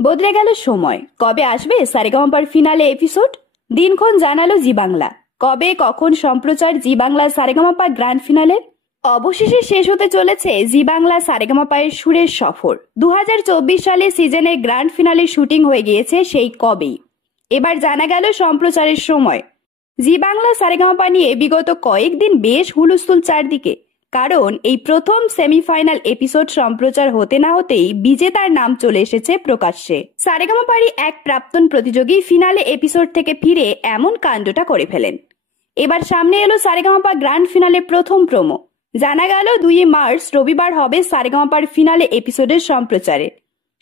বদলে গেল সময়। কবে আসবে সারেগামাপার ফিনালে এপিসোড? দিনক্ষণ জানালো জি বাংলা। কবে কখন সম্প্রচার জি বাংলা সারেগামাপা গ্র্যান্ড ফিনালে? অবশেষে শেষ হতে চলেছে জি বাংলা সারেগামাপায়ের সুরের সফর। 2024 সালে সিজনের গ্র্যান্ড ফিনালে শুটিং হয়ে গিয়েছে সেই কবেই। এবার জানা গেল সম্প্রচারের সময়। জি বাংলা সারেগামাপা নিয়ে বিগত কয়েকদিন বেশ হুলস্থুল চারদিকে, কারণ এই প্রথম সেমিফাইনাল এপিসোড সম্প্রচার হতে না হতেই বিজেতার নাম চলে এসেছে প্রকাশ্যে। সারেগামাপারই এক প্রাক্তন প্রতিযোগী ফিনালে এপিসোড থেকে ফিরে এমন কাণ্ডটা করে ফেলেন। এবার সামনে এলো সারেগামাপা গ্র্যান্ড ফিনালে প্রথম প্রোমো। জানা গেল 2 মার্চ রবিবার হবে সারেগামাপার ফিনালে এপিসোডের সম্প্রচারে।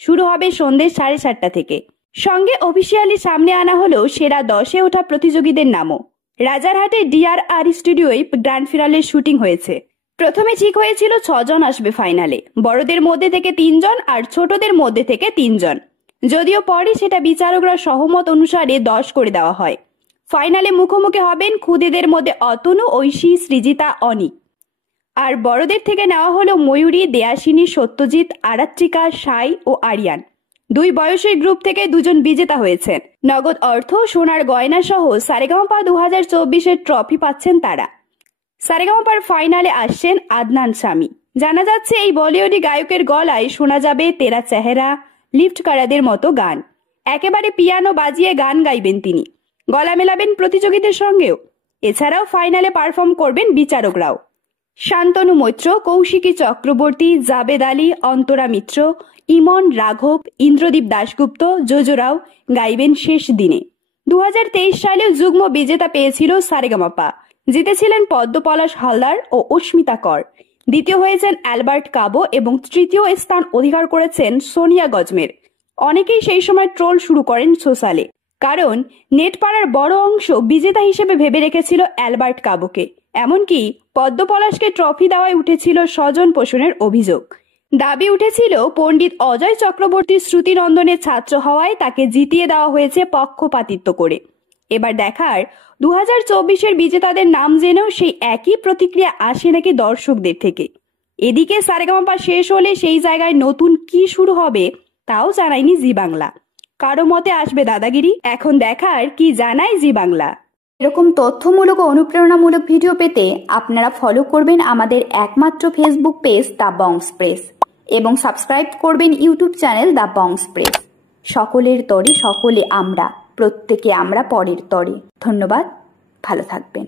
শুরু হবে সন্ধ্যে 7:30 থেকে। সঙ্গে অফিসিয়ালি সামনে আনা হলো সেরা 10-এ ওঠা প্রতিযোগীদের নামও। রাজারহাটে DRR স্টুডিওয় গ্র্যান্ড ফিনালের শুটিং হয়েছে। প্রথমে ঠিক হয়েছিল 6 জন আসবে ফাইনালে, বড়দের মধ্যে থেকে 3 জন আর ছোটদের মধ্যে থেকে 3 জন। যদিও পরে সেটা বিচারকরা সহমত অনুসারে 10 করে দেওয়া হয়। ফাইনালে মুখোমুখি হবেন খুদেদের মধ্যে অতনু, ঐশী, সৃজিতা, অনিক। আর বড়দের থেকে নেওয়া হলো ময়ূরী, দেয়াসিনী, সত্যজিৎ, আরাত্রিকা, সাই ও আরিয়ান। 2 বয়সের গ্রুপ থেকে 2 জন বিজেতা হয়েছেন। নগদ অর্থ, সোনার গয়না সহ সারেগামাপা 2024-এর ট্রফি পাচ্ছেন তারা। সারেগামাপার ফাইনালে আসছেন আদনান সামি। জানা যাচ্ছে এই বলিউডি গায়কের গলায় শোনা যাবে তেরা চেহারা, লিফট কারাদের মতো গান। একেবারে পিয়ানো বাজিয়ে গান গাইবেন তিনি। গলা মেলাবেন প্রতিযোগীদের সঙ্গেও। এছাড়াও ফাইনালে পারফর্ম করবেন বিচারকরাও। শান্তনু মৈত্র, কৌশিকী চক্রবর্তী, জাবেদ আলী, অন্তরা মিত্র, ইমন, রাঘব, ইন্দ্রদীপ দাশগুপ্ত, জোজোরাও গাইবেন শেষ দিনে। 2023 সালেও যুগ্ম বিজেতা পেয়েছিল সারেগামাপা। জিতেছিলেন পদ্ম পলাশ হালদার ও অস্মিতা কর। দ্বিতীয় হয়েছেন অ্যালবার্ট কাবো এবং তৃতীয় স্থান অধিকার করেছেন সোনিয়া গজমের। অনেকেই সেই সময় ট্রোল শুরু করেন সোশ্যালে, কারণ নেটপাড়ার বড় অংশ বিজেতা হিসেবে ভেবে রেখেছিল অ্যালবার্ট কাবোকে। এমনকি পদ্ম পলাশকে ট্রফি দেওয়ায় উঠেছিল স্বজন পোষণের অভিযোগ। দাবি উঠেছিল পণ্ডিত অজয় চক্রবর্তীর শ্রুতিনন্দনের ছাত্র হওয়ায় তাকে জিতিয়ে দেওয়া হয়েছে পক্ষপাতিত্ব করে। এবার দেখার 2024-এর বিজেতাদের নাম জেনেও সেই একই প্রতিক্রিয়া আসে নাকি দর্শকদের থেকে। এদিকে সারেগামাপা শেষ হলে সেই জায়গায় নতুন কি শুরু হবে তাও জানায়নি জি বাংলা। কারো মতে আসবে দাদাগিরি। এখন দেখার কি জানায় জি বাংলা। এরকম তথ্যমূলক ও অনুপ্রেরণামূলক ভিডিও পেতে আপনারা ফলো করবেন আমাদের একমাত্র ফেসবুক পেজ দ্য বংস প্রেস এবং সাবস্ক্রাইব করবেন ইউটিউব চ্যানেল দ্য বংস প্রেস। সকলের তরে সকলে আমরা, প্রত্যেকে আমরা পরের তরে। ধন্যবাদ, ভালো থাকবেন।